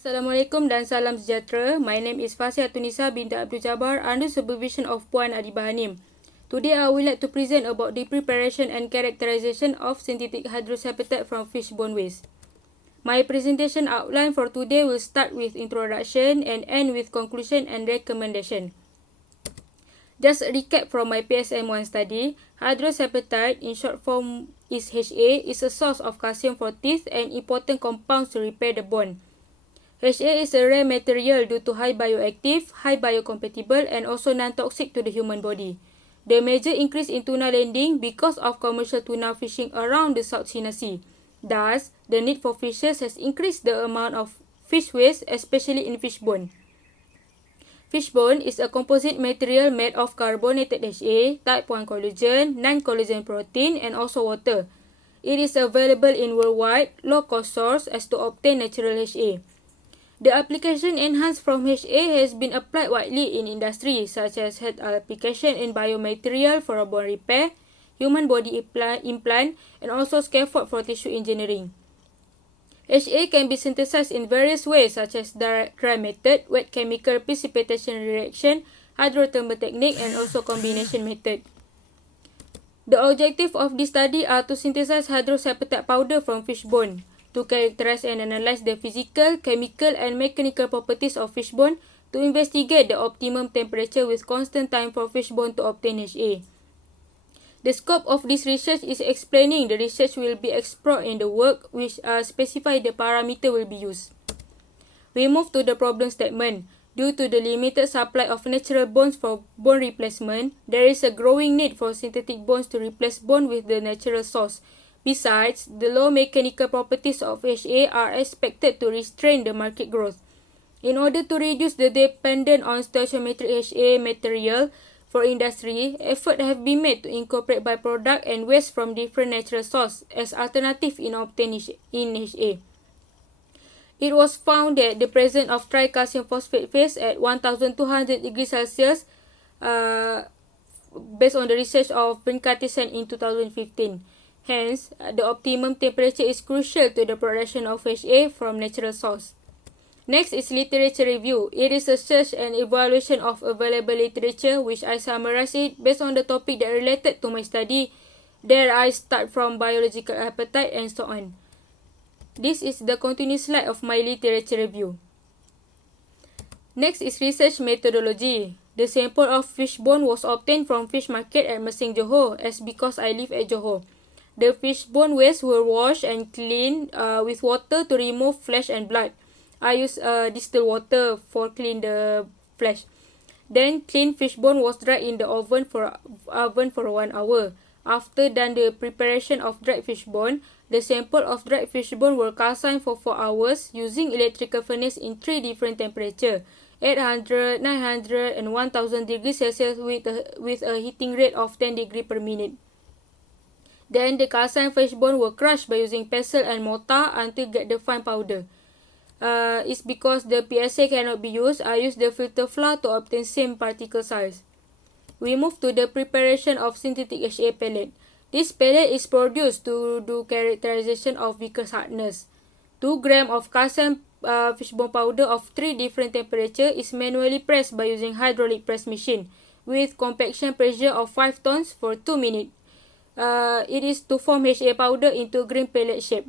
Assalamualaikum dan salam sejahtera. My name is Fasya Tunisa binti Abdul Jabbar under supervision of Puan Adibah Hanim. Today I would like to present about the preparation and characterization of synthetic hydroxyapatite from fishbone waste. My presentation outline for today will start with introduction and end with conclusion and recommendation. Just a recap from my PSM1 study, hydroxyapatite, in short form is HA, is a source of calcium for teeth and important compounds to repair the bone. HA is a rare material due to high bioactive, high biocompatible and also non-toxic to the human body. The major increase in tuna landing because of commercial tuna fishing around the South China Sea. Thus, the need for fishes has increased the amount of fish waste, especially in fishbone. Fishbone is a composite material made of carbonated HA, type 1 collagen, non-collagen protein and also water. It is available in worldwide, low-cost source as to obtain natural HA. The application enhanced from HA has been applied widely in industry such as application in biomaterial for bone repair, human body implant and also scaffold for tissue engineering. HA can be synthesized in various ways such as dry method, wet chemical precipitation reaction, hydrothermal technique and also combination method. The objective of this study are to synthesize hydroxyapatite powder from fishbone, to characterize and analyze the physical, chemical and mechanical properties of fishbone, to investigate the optimum temperature with constant time for fishbone to obtain HA. The scope of this research is explaining the research will be explored in the work which specify the parameter will be used. We move to the problem statement. Due to the limited supply of natural bones for bone replacement, there is a growing need for synthetic bones to replace bone with the natural source. Besides, the low mechanical properties of HA are expected to restrain the market growth. In order to reduce the dependence on stoichiometric HA material for industry, efforts have been made to incorporate byproduct and waste from different natural sources as alternative in obtaining HA. It was found that the presence of tricalcium phosphate phase at 1200 degrees Celsius based on the research of Brinkatisen in 2015. Hence, the optimum temperature is crucial to the production of HA from natural source. Next is literature review. It is a search and evaluation of available literature which I summarize it based on the topic that related to my study. There I start from biological appetite and so on. This is the continuous slide of my literature review. Next is research methodology. The sample of fishbone was obtained from fish market at Mersing, Johor, as because I live at Johor. The fishbone waste were washed and cleaned with water to remove flesh and blood. I use distilled water for clean the flesh. Then clean fishbone was dried in the oven for 1 hour. After done the preparation of dried fishbone, the sample of dried fishbone were calcined for 4 hours using electrical furnace in 3 different temperatures, 800, 900 and 1000 degrees Celsius with a heating rate of 10 degrees per minute. Then the calcined fishbone were crushed by using pestle and mortar until get the fine powder. It's because the PSA cannot be used, I use the filter flour to obtain same particle size. We move to the preparation of synthetic HA pellet. This pellet is produced to do characterization of viscous hardness. 2 grams of calcium fishbone powder of 3 different temperatures is manually pressed by using hydraulic press machine with compaction pressure of 5 tons for 2 minutes. It is to form HA powder into green pellet shape.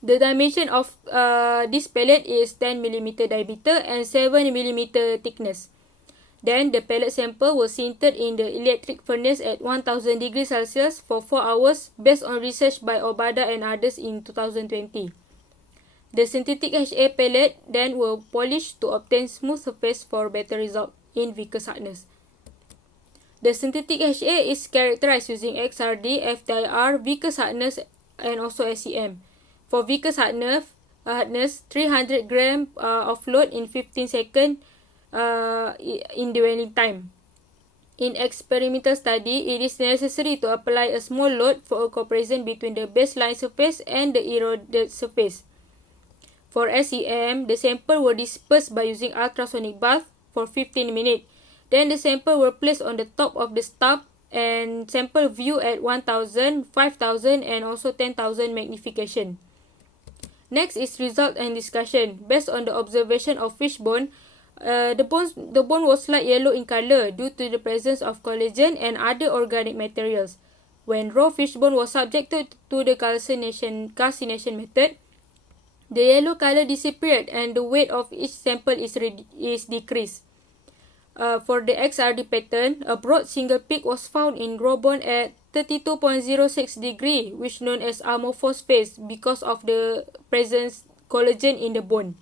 The dimension of this pellet is 10 mm diameter and 7 mm thickness. Then the pellet sample was sintered in the electric furnace at 1000 degrees Celsius for 4 hours based on research by Obada and others in 2020. The synthetic HA pellet then were polished to obtain smooth surface for better result in viscous hardness. The synthetic HA is characterized using XRD, FTIR, viscous hardness and also SEM. For viscous hardness 300 grams of load in 15 seconds in dwelling time. In experimental study, it is necessary to apply a small load for a comparison between the baseline surface and the eroded surface. For SEM, the sample were dispersed by using ultrasonic bath for 15 minutes. Then the sample were placed on the top of the stub and sample view at 1000, 5000 and also 10,000 magnification. Next is result and discussion. Based on the observation of fishbone, the bone was light yellow in color due to the presence of collagen and other organic materials. When raw fishbone was subjected to the calcination method, the yellow color disappeared and the weight of each sample is decreased. For the XRD pattern, a broad single peak was found in raw bone at 32.06 degree, which known as amorphous phase because of the presence collagen in the bone.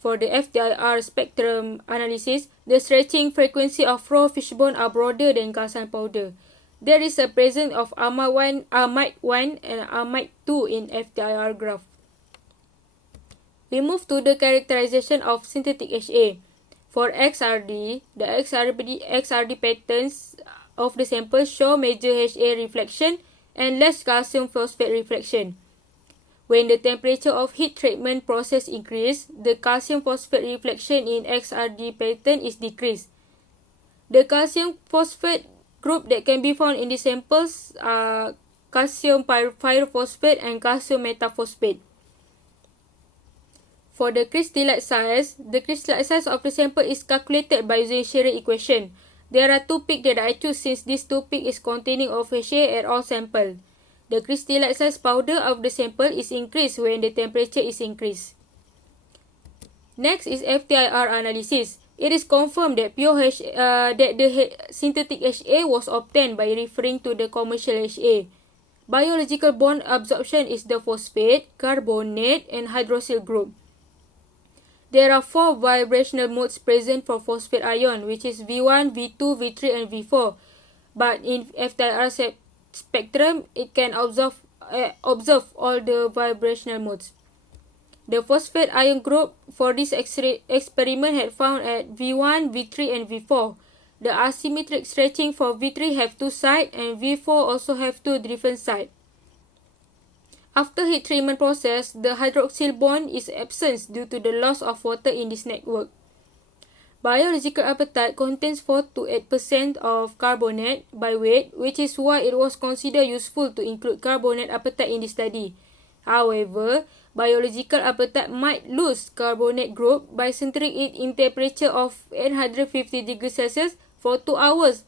For the FTIR spectrum analysis, the stretching frequency of raw fishbone are broader than calcine powder. There is a presence of amide 1 and amide 2 in FTIR graph. We move to the characterization of synthetic HA. For XRD, the XRD patterns of the sample show major HA reflection and less calcium phosphate reflection. When the temperature of heat treatment process increase, the calcium phosphate reflection in XRD pattern is decreased. The calcium phosphate group that can be found in the samples are calcium pyrophosphate and calcium metaphosphate. For the crystallite size of the sample is calculated by using Scherrer equation. There are two peaks that I choose since these two peaks is containing of HA at all sample. The crystallite size powder of the sample is increased when the temperature is increased. Next is FTIR analysis. It is confirmed that the synthetic HA was obtained by referring to the commercial HA. Biological bond absorption is the phosphate, carbonate, and hydroxyl group. There are 4 vibrational modes present for phosphate ion, which is V1, V2, V3, and V4. But in FTIR spectrum, it can observe all the vibrational modes. The phosphate ion group for this experiment had found at V1, V3, and V4. The asymmetric stretching for V3 have 2 sides and V4 also have 2 different sides. After heat treatment process, the hydroxyl bond is absent due to the loss of water in this network. Biological apatite contains 4 to 8% of carbonate by weight, which is why it was considered useful to include carbonate apatite in the study. However, biological apatite might lose carbonate group by centering it in temperature of 850 degrees Celsius for 2 hours.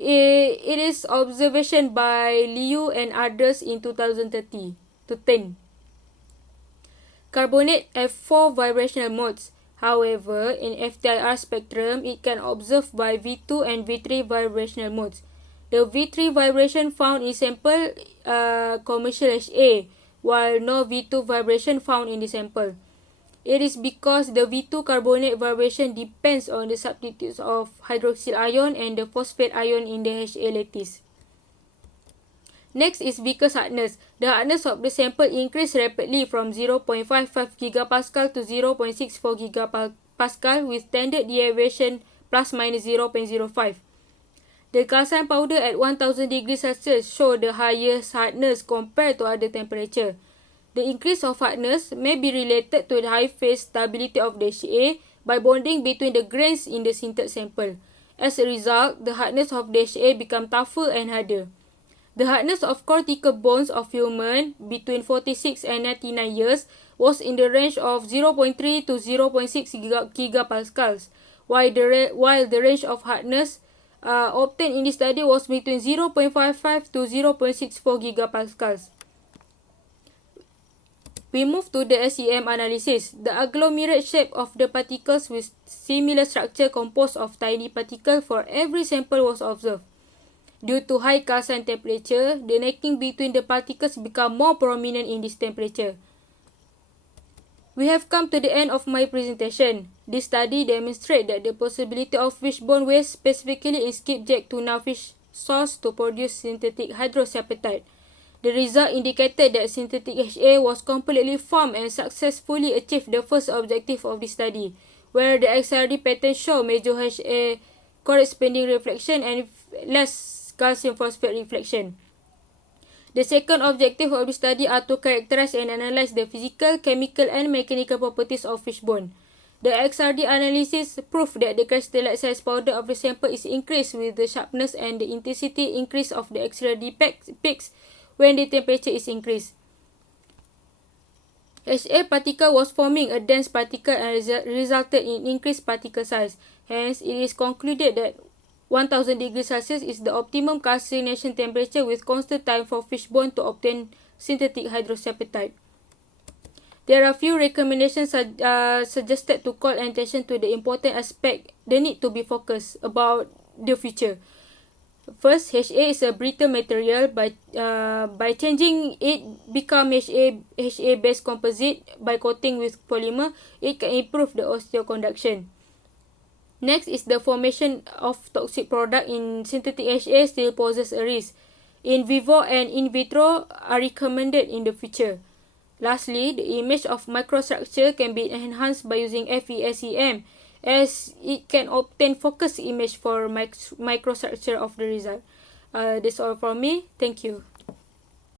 It is observation by Liu and others in 2010. Carbonate have 4 vibrational modes. However, in FTIR spectrum, it can observe by V2 and V3 vibrational modes. The V3 vibration found in sample commercial HA, while no V2 vibration found in the sample. It is because the V2 carbonate vibration depends on the substitutes of hydroxyl ion and the phosphate ion in the HA lattice. Next is viscous hardness. The hardness of the sample increased rapidly from 0.55 GPa to 0.64 GPa with standard deviation plus minus 0.05. The calcine powder at 1000 degrees Celsius show the highest hardness compared to other temperature. The increase of hardness may be related to the high phase stability of the HA by bonding between the grains in the sintered sample. As a result, the hardness of the HA become tougher and harder. The hardness of cortical bones of human between 46 and 99 years was in the range of 0.3 to 0.6 gigapascals, while the range of hardness obtained in this study was between 0.55 to 0.64 gigapascals. We move to the SEM analysis. The agglomerate shape of the particles with similar structure composed of tiny particles for every sample was observed. Due to high calcine temperature, the necking between the particles become more prominent in this temperature. We have come to the end of my presentation. This study demonstrates that the possibility of fishbone waste, specifically in skipjack tuna fish source, to produce synthetic hydroxyapatite. The result indicated that synthetic HA was completely formed and successfully achieved the first objective of this study, where the XRD pattern show major HA corresponding reflection and less calcium phosphate reflection. The second objective of the study are to characterize and analyze the physical, chemical, and mechanical properties of fishbone. The XRD analysis proved that the crystallite size powder of the sample is increased with the sharpness and the intensity increase of the XRD peaks when the temperature is increased. HA particle was forming a dense particle and resulted in increased particle size. Hence, it is concluded that 1000 degrees Celsius is the optimum calcination temperature with constant time for fishbone to obtain synthetic hydroxyapatite. There are few recommendations suggested to call attention to the important aspect they need to be focused about the future. First, HA is a brittle material. By changing it become HA based composite by coating with polymer, it can improve the osteoconduction. Next is the formation of toxic product in synthetic HA still poses a risk. In vivo and in vitro are recommended in the future. Lastly, the image of microstructure can be enhanced by using FESEM, as it can obtain focused image for microstructure of the result. That's all from me. Thank you.